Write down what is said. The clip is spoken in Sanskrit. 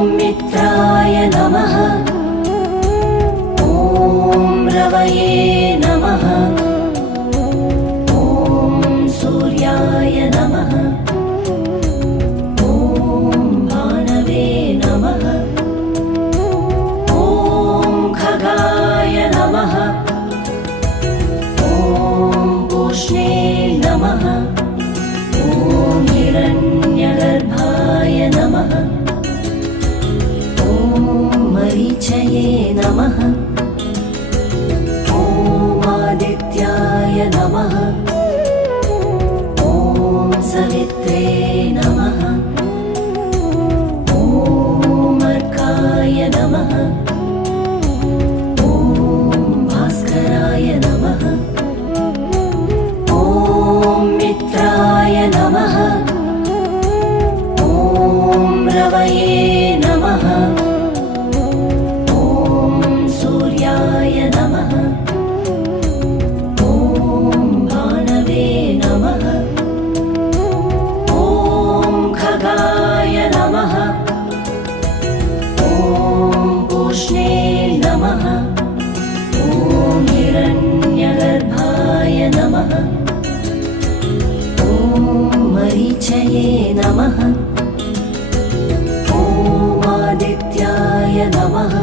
मित्राय नमः। ॐ रवये नमः। ॐ सूर्याय नमः। ॐ भानवे नमः। ॐ खगाय नमः। ॐ पूष्णे नमः। ॐ हिरण्यगर्भाय नमः। ॐ मरीचये नमः। ॐ आदित्याय नमः। ॐ सवित्रे नमः। ॐ अर्काय नमः। ॐ भास्कराय नमः। ॐ मित्राय नमः। ॐ रवये नमः। ॐ सूर्याय नमः। ॐ भानवे नमः। ॐ खगाय नमः। ॐ पूष्णे नमः। ॐ हिरण्यगर्भाय नमः। ॐ मरीचये नमः। ॐ आदित्याय नमः।